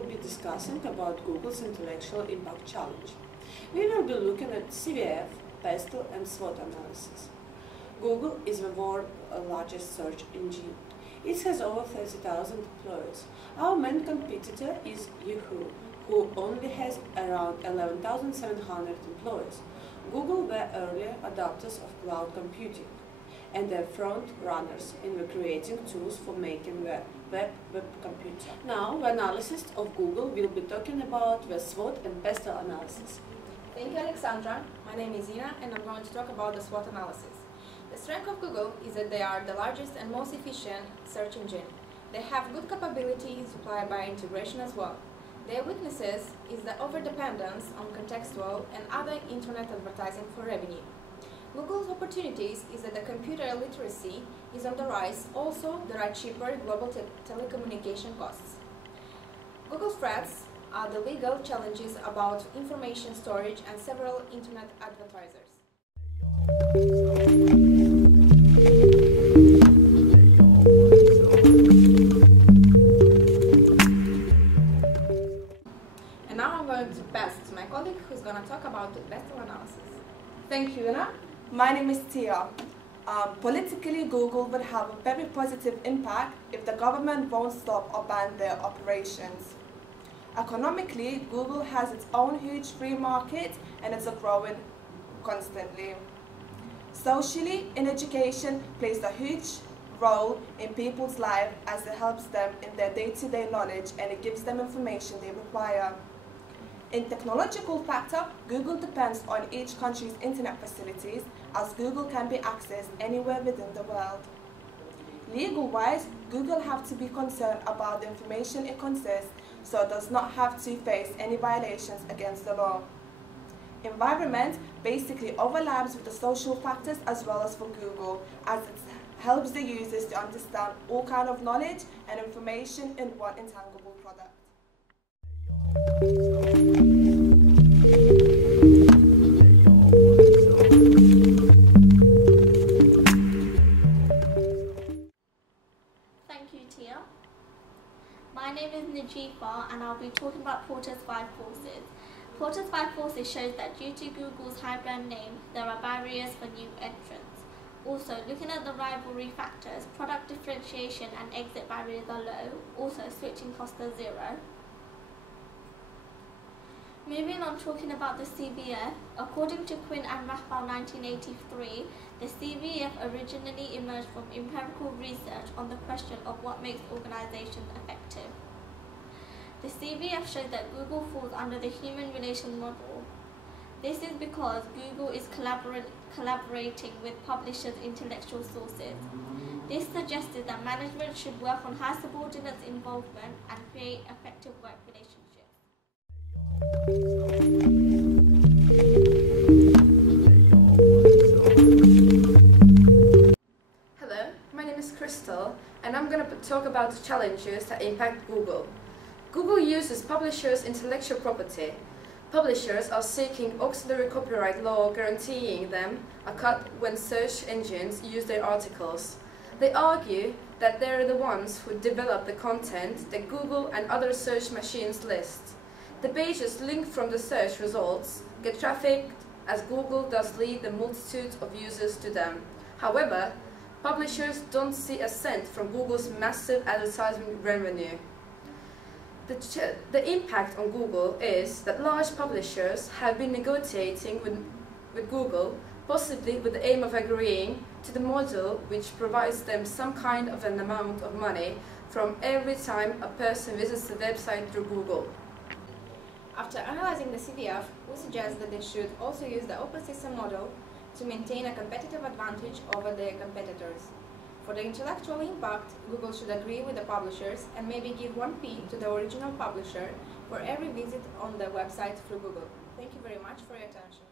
will be discussing about Google's Intellectual Impact Challenge. We will be looking at CVF, PESTEL and SWOT analysis. Google is the world's largest search engine. It has over 30,000 employees. Our main competitor is Yahoo, who only has around 11,700 employees. Google were early adopters of cloud computing, and they're front runners in creating tools for making the web computer. Now, the analyst of Google will be talking about the SWOT and PESTEL analysis. Thank you, Alexandra. My name is Ina, and I'm going to talk about the SWOT analysis. The strength of Google is that they are the largest and most efficient search engine. They have good capability supplied by integration as well. Their weaknesses is the overdependence on contextual and other internet advertising for revenue. Google's opportunities is that the computer literacy is on the rise. Also, there are cheaper global telecommunication costs. Google's threats are the legal challenges about information storage and several internet advertisers. And now I'm going to pass to my colleague who's going to talk about the PESTEL analysis. Thank you, Ina. My name is Tia. Politically, Google would have a very positive impact if the government won't stop or ban their operations. Economically, Google has its own huge free market and it's growing constantly. Socially, in education plays a huge role in people's lives as it helps them in their day-to-day knowledge and it gives them information they require. In technological factor, Google depends on each country's internet facilities as Google can be accessed anywhere within the world. Legal-wise, Google have to be concerned about the information it consists so it does not have to face any violations against the law. Environment basically overlaps with the social factors as well as for Google as it helps the users to understand all kind of knowledge and information in one intangible product. Thank you, Tia. My name is Najifa and I'll be talking about Porter's 5 forces. Porter's 5 forces shows that due to Google's high brand name, there are barriers for new entrants. Also, looking at the rivalry factors, product differentiation and exit barriers are low. Also, switching costs are 0. Moving on, talking about the CVF, according to Quinn and Rathbell 1983, the CVF originally emerged from empirical research on the question of what makes organizations effective. The CVF showed that Google falls under the human relation model. This is because Google is collaborating with publishers' intellectual sources. This suggested that management should work on high subordinates' involvement and create effective work relationships. Hello, my name is Crystal, and I'm going to talk about the challenges that impact Google. Google uses publishers' intellectual property. Publishers are seeking auxiliary copyright law guaranteeing them a cut when search engines use their articles. They argue that they're the ones who develop the content that Google and other search machines list. The pages linked from the search results get trafficked as Google does lead the multitude of users to them. However, publishers don't see a cent from Google's massive advertising revenue. The impact on Google is that large publishers have been negotiating with Google, possibly with the aim of agreeing to the model which provides them some kind of an amount of money from every time a person visits the website through Google. After analyzing the CVF, we suggest that they should also use the open system model to maintain a competitive advantage over their competitors. For the intellectual impact, Google should agree with the publishers and maybe give 1p to the original publisher for every visit on the website through Google. Thank you very much for your attention.